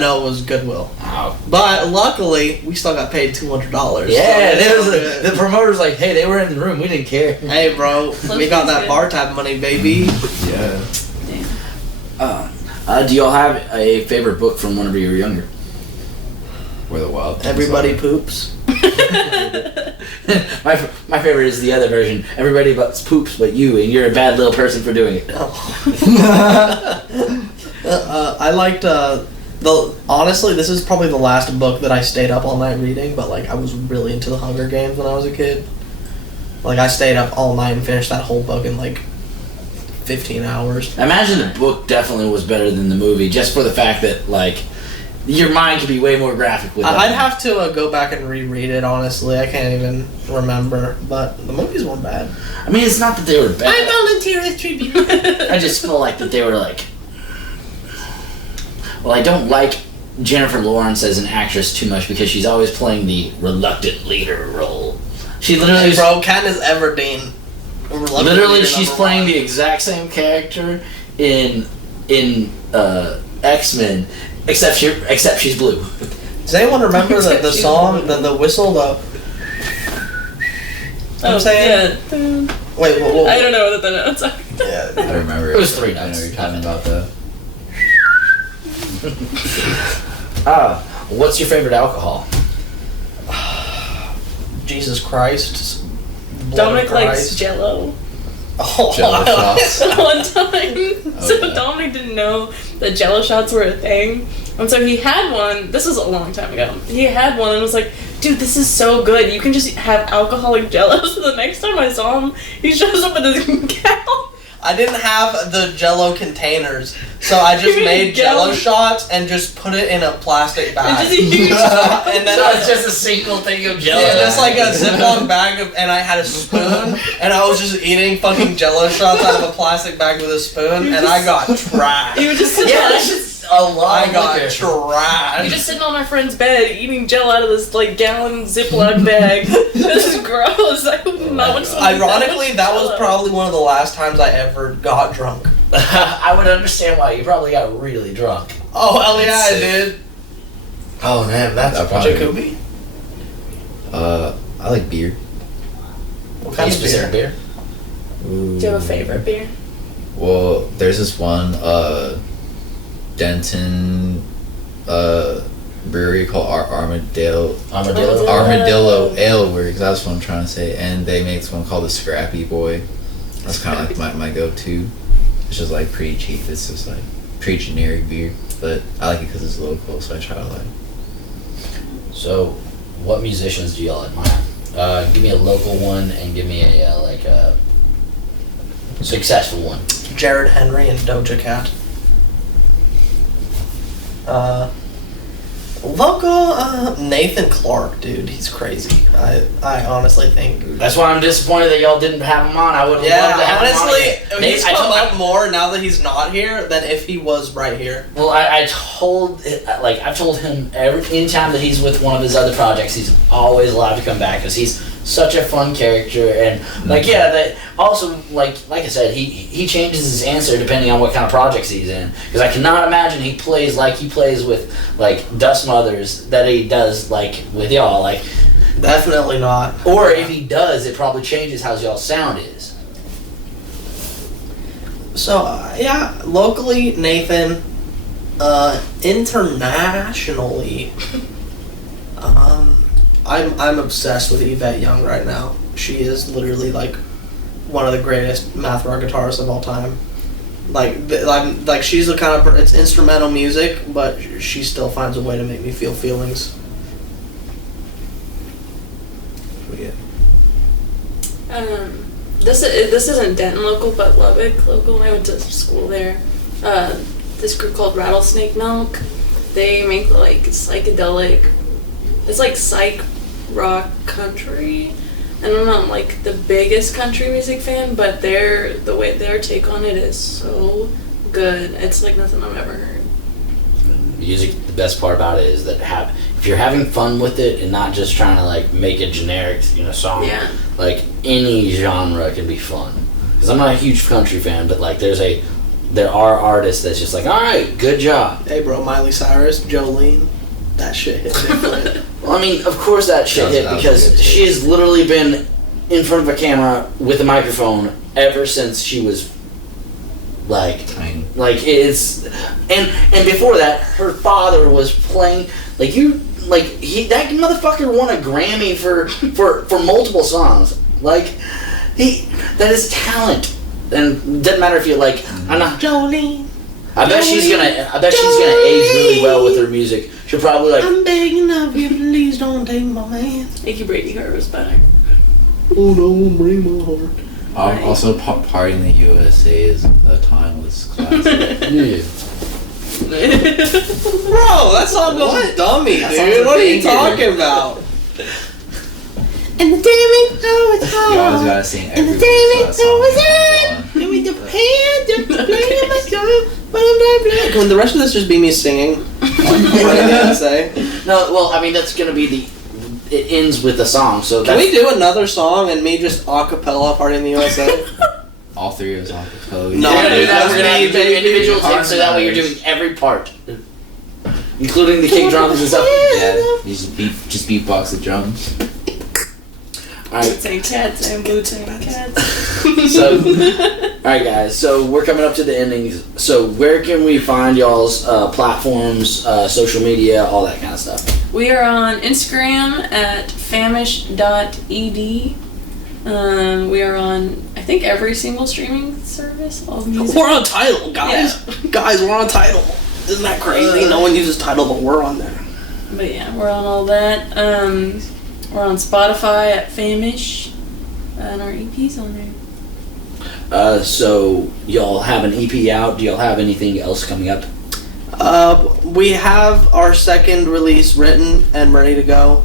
No, it was Goodwill. Oh. But luckily, we still got paid $200. Yeah, so there was good. the promoter's like, hey, they were in the room, we didn't care. Hey, bro, we got that bar tab money, baby. Yeah. Do y'all have a favorite book from whenever you were younger? Where the wild things Everybody are. poops. my favorite is the other version. Everybody but poops but you, and you're a bad little person for doing it. I liked honestly, this is probably the last book that I stayed up all night reading, but like I was really into the Hunger Games when I was a kid. Like I stayed up all night and finished that whole book in like 15 hours. I imagine the book definitely was better than the movie, just for the fact that like your mind could be way more graphic with I'd that. have to go back and reread it, honestly. I can't even remember, but the movies weren't bad. I mean, it's not that they were bad. volunteer as tribute. I just feel like that they were like. Well, I don't like Jennifer Lawrence as an actress too much because she's always playing the reluctant leader role. She literally, Hey, bro, Katniss Everdeen. literally, she's playing the exact same character in X-Men, except she's blue. Does anyone remember the song, the whistle, the... I'm saying? Yeah. Wait, what? I don't know what the notes are. Yeah. I remember It was but 3 I know notes. you're talking about that. What's your favorite alcohol? Jesus Christ. Blood of Dominic likes Christ. Jello. Oh, Jello shots. One time, so yeah. Dominic didn't know that Jello shots were a thing, and so he had one. This was a long time ago. He had one and was like, "Dude, this is so good. You can just have alcoholic Jello." So the next time I saw him, he shows up with his gallon. I didn't have the Jello containers, so I just made Jello shots and just put it in a plastic bag. It's just a huge And then So it's just a single thing of Jello. yeah, just like a Ziploc bag of, and I had a spoon, and I was just eating fucking Jello shots out of a plastic bag with a spoon, and I got trashed. You were just sitting Yeah, on, that's just a lot. I got you're trashed. just sitting on my friend's bed eating Jello out of this like gallon Ziploc bag. This is gross. I would not want to. Ironically, that was probably one of the last times I ever got drunk. I would understand why. You probably got really drunk. Oh, hell yeah, I Sick. did. Oh man, that's That probably- Jacoby? I like beer. What a kind of specific beer? beer. Ooh. Do you have a favorite beer? Well, there's this one Denton brewery called Armadillo Ale Works. That's what I'm trying to say. And they make this one called the Scrappy Boy. That's kind of like my go-to. It's just like pretty cheap. It's just like pretty generic beer, but I like it because it's local, so I try to like. So, what musicians do y'all admire? Give me a local one and give me a like a successful one. Jared Henry and Doja Cat. Local, Nathan Clark, dude, he's crazy. I honestly think. That's why I'm disappointed that y'all didn't have him on. I would have Yeah, loved to have him on honestly, again. he's I come told- up more now that he's not here than if he was right here. Well, I've told him anytime that he's with one of his other projects, he's always allowed to come back because he's such a fun character and that also like I said, he changes his answer depending on what kind of projects he's in because I cannot imagine he plays like he plays with like Dust Mothers that he does like with y'all like, Definitely not. or if he does, it probably changes how y'all's sound is. So yeah, locally Nathan, internationally, I'm obsessed with Yvette Young right now. She is literally like one of the greatest math rock guitarists of all time. Like she's the kind of it's instrumental music, but she still finds a way to make me feel feelings. This isn't Denton local, but Lubbock local. I went to school there. This group called Rattlesnake Milk. They make like psychedelic. It's like psych rock country. And I'm not like the biggest country music fan, but their take on it is so good. It's like nothing I've ever heard. Music, the best part about it is that if you're having fun with it and not just trying to like make a generic song, like any genre can be fun. Because I'm not a huge country fan, but like there are artists that's just like, all right, good job. Hey bro, Miley Cyrus, Jolene, that shit hit different. Well, I mean, of course that shit hit because she has literally been in front of a camera with a microphone ever since she was like Tiny. Like it's and before that, her father was playing that motherfucker won a Grammy for multiple songs. Like that is talent, and doesn't matter if you like. I'm not Jolene. I bet she's gonna age really well with her music. She'll probably like. I'm begging of you, please don't take my man. Nikki Brady Heart was better. Oh, don't break my heart. Right. Also, Party in the USA is a timeless classic. Yeah. Bro, that song goes dummy, That dude. song's a What are you banger. talking about? And the damn oh, it's You always hard. gotta sing And the every damn verse of that oh, song. it's on. And we depend on playing my song. Can the rest of this just be me singing? What I gotta say. No, well, I mean that's gonna be it ends with the song, so Can that's, we do another song and me just acapella Party in the USA? All three of us on the code. No, we're gonna do that. that's We're gonna have to do me, individual baby. takes, so that way you're doing every part, including the kick drums and stuff. Yeah, you just beatbox the drums. All right, Blue-Tank Cats and Blue-Tank Cats. so all right, guys. So we're coming up to the endings. So where can we find y'all's platforms, social media, all that kind of stuff? We are on Instagram at famish.ed. We are on, I think, every single streaming service. All the music. We're on Tidal, guys. Guys, we're on Tidal. Isn't that crazy? No one uses Tidal, but we're on there. But yeah, we're on all that. We're on Spotify at Famish. And our EP's on there. So y'all have an EP out. Do y'all have anything else coming up? We have our second release written and ready to go.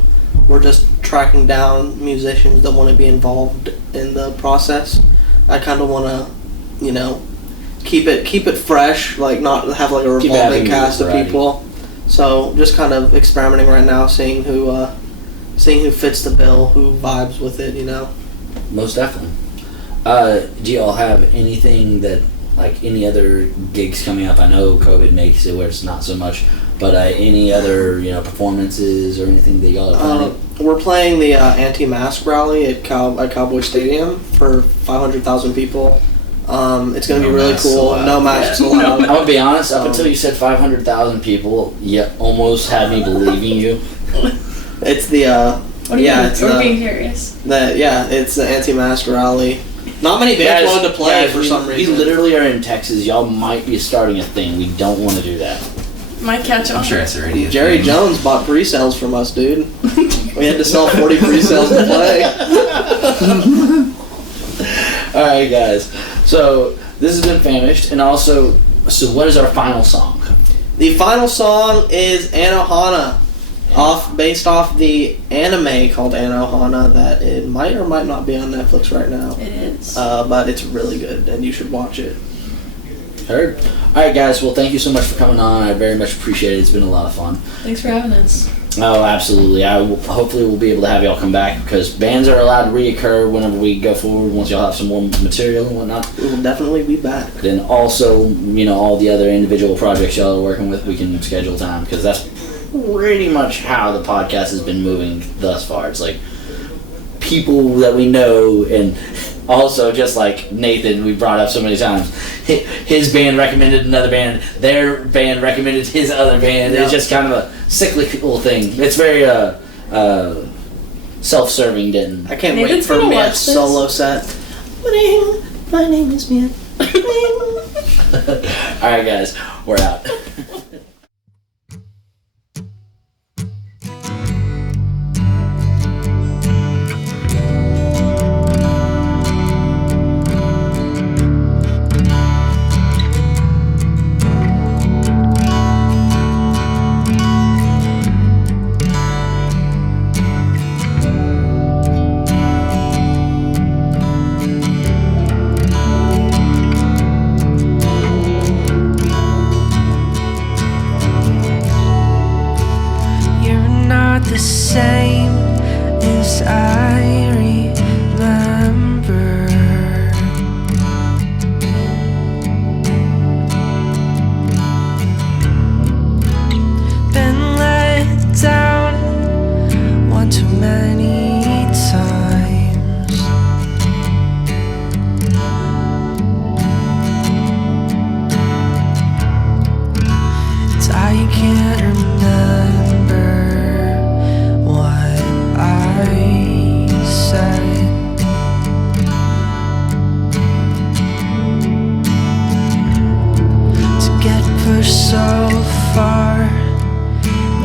We're just tracking down musicians that want to be involved in the process. I kind of want to, keep it fresh, like not have like a Keep revolving having cast of variety. people. So just kind of experimenting right now, seeing who fits the bill, who vibes with it, Most definitely. Do y'all have anything that, like any other gigs coming up? I know COVID makes it where it's not so much, but any other performances or anything that y'all are planning? We're playing the anti-mask rally at Cowboy Stadium for 500,000 people. It's going to be really masks cool. allowed. No masks allowed. I'm gonna be honest. Up until you said 500,000 people, you almost had me believing you. It's the What are you it's We're the, being curious. it's the anti-mask rally. Not many bands wanted to play for some reason. We literally are in Texas. Y'all might be starting a thing. We don't want to do that. Might catch on. I'm sure it's already a Jerry thing. Jones bought pre-sales from us, dude. We had to sell 40 pre-sales to play. All right, guys. So this has been Famished, and also, so what is our final song? The final song is Anohana, based off the anime called Anohana that it might or might not be on Netflix right now. It is. But it's really good, and you should watch it. Heard. All right, guys. Well, thank you so much for coming on. I very much appreciate it. It's been a lot of fun. Thanks for having us. Oh, absolutely. Hopefully we'll be able to have y'all come back because bands are allowed to reoccur whenever we go forward. Once y'all have some more material and whatnot. We will definitely be back. Then also, all the other individual projects y'all are working with, we can schedule time because that's pretty much how the podcast has been moving thus far. It's like people that we know, and also just like Nathan, we brought up so many times. His band recommended another band. Their band recommended his other band. Yeah. It's just kind of a cyclical thing. It's very self-serving. Didn't. I can't Nathan's wait for gonna watch Mia's this. solo set. My name is Mia. All right, guys, we're out. The same as I remember. Been let down one too many times. And I can't remember I said. To get pushed so far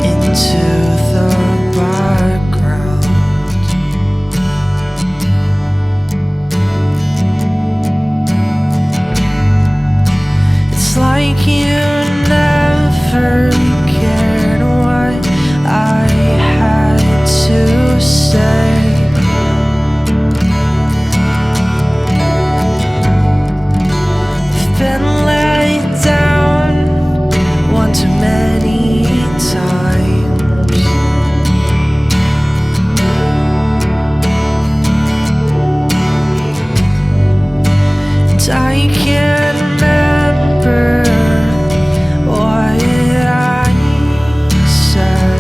into the background, it's like you never cared what I had to say. I've been let down one too many times. And I can't remember what I said.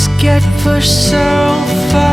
To get pushed so far